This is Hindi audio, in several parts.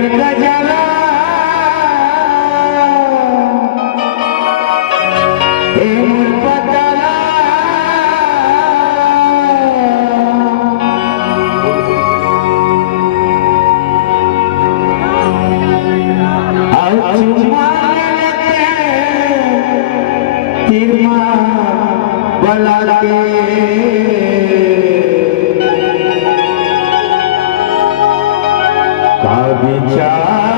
मुर्गा जाला मुर्पताला तिरमा बलाते का विचार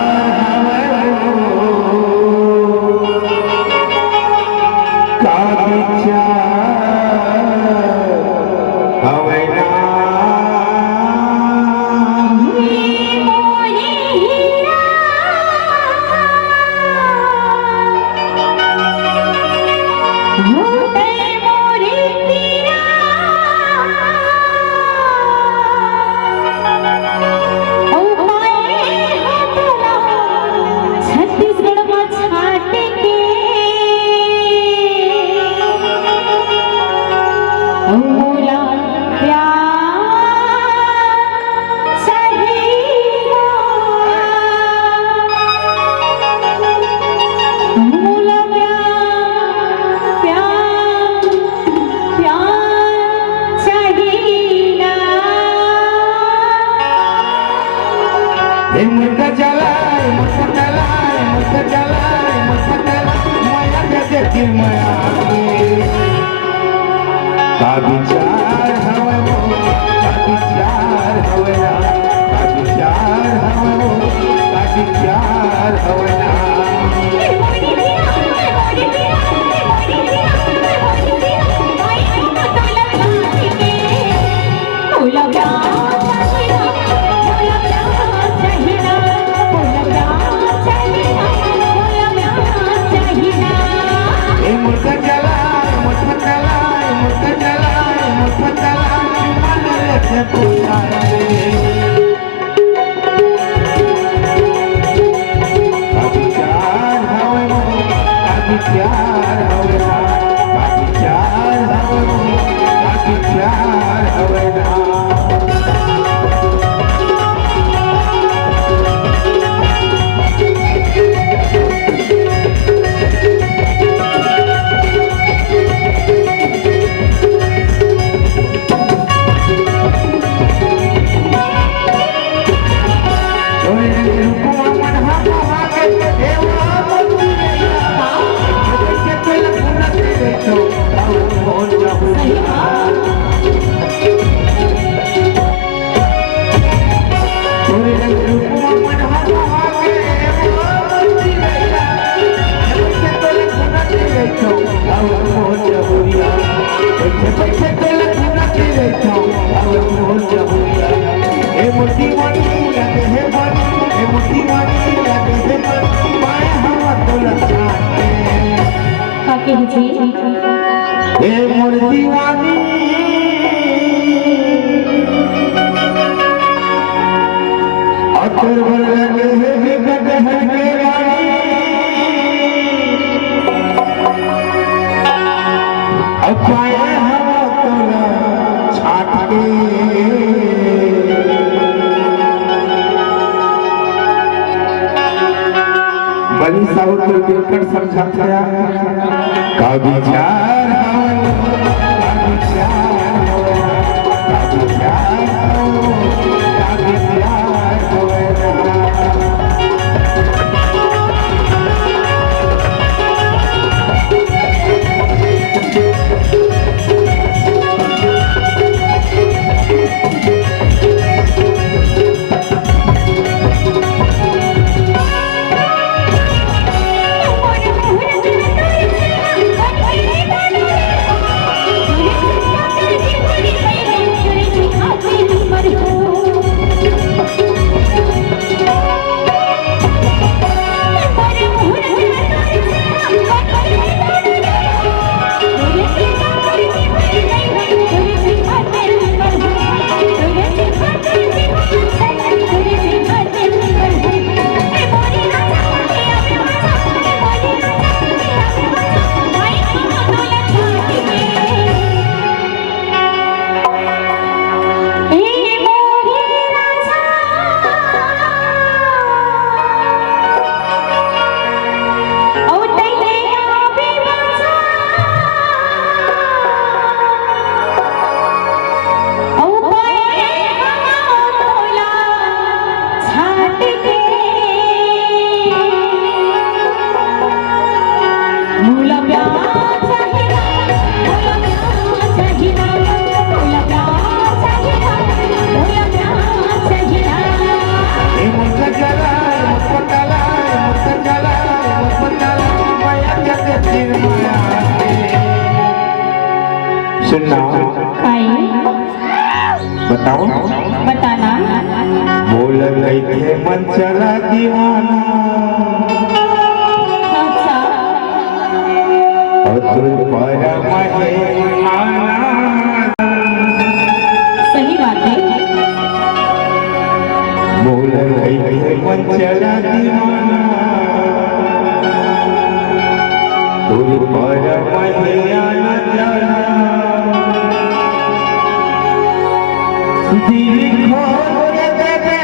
हवे ना मुर्गा जलाए माया दे दिल माया का विचार हवे वो का विचार हवे ना का विचार हवे वो का विचार हवे ना मुर्गा जलाए मन लेके पुकारे का विचार हवे वो का विचार हवे ना का विचार हवे वो का विचार हवे ना मोर दीवानी अतर लगे है गदह के रानी अपाए हवा तोला छाट के बनी साहु तो बिल्कुल समझा था का विचार सुनना आई बताओ बताना। बोल रही थे मन चला दीवाना अच्छा और तुझ पर आना सही बात है। बोल रही थे मन चला दीवाना तुझ पर आना जाना दिल खोल के दे दे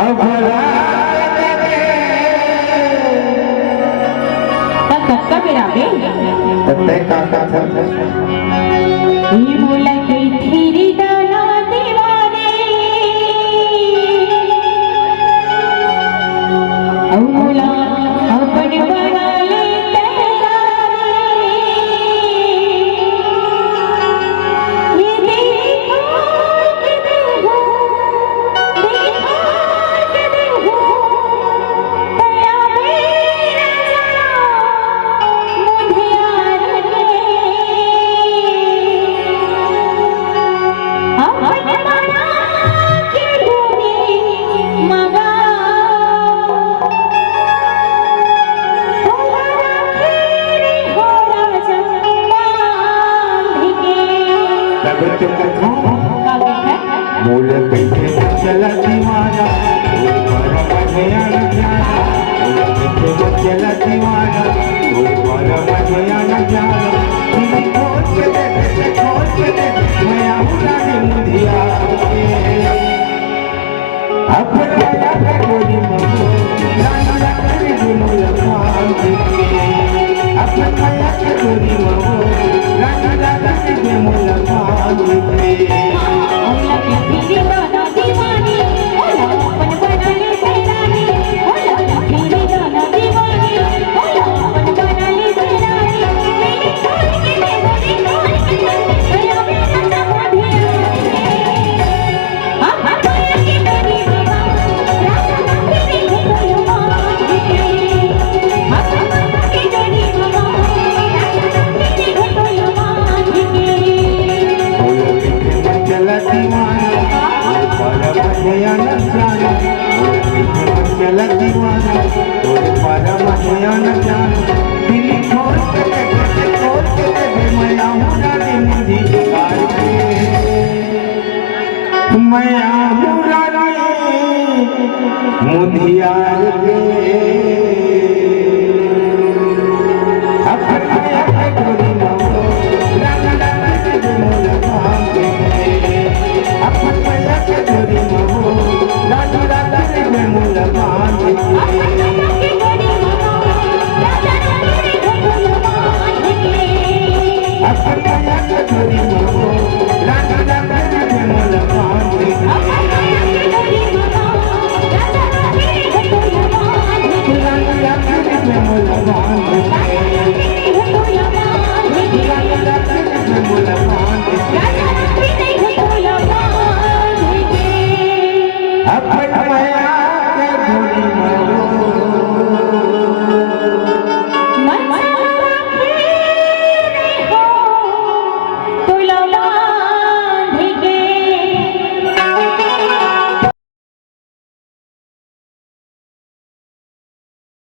अब भला दे दे कक्का मेरा बे तत्ते काका था ये बोला कि तेरी डाला दीवाने औला अपन बना ले तेरा ये देखो कि दिल हो देखो कि दिल हो तेरा मेरा जरा मुझे यार ले अपन बना के ढूंढी मगा बोल बैठे चला दीवाना चला दीवाना खोल के दे मैं आऊँगा मुझिया अपना गोरी मो लाला कर मुलाकात अपना गोरी मो लाला कर मुलाकात औला तेरी डाला दीवानी औला अपन बना ले तेरा नी औला तेरी डाला दीवानी औला अपन बना ले तेरा नी मेरी खोल के दे गोरी खोल के दे गया मेरा सब ढेर हम पाया के गोरी बाबा राजा तेरी कोई मान के हम पाया के गोरी बाबा राजा तेरी कोई मान के चला दीवाना पर न जाना चला दीवाना पर न जाना दिल खोल के दे मैं आऊँगा मैं आऊँगा मुझियार के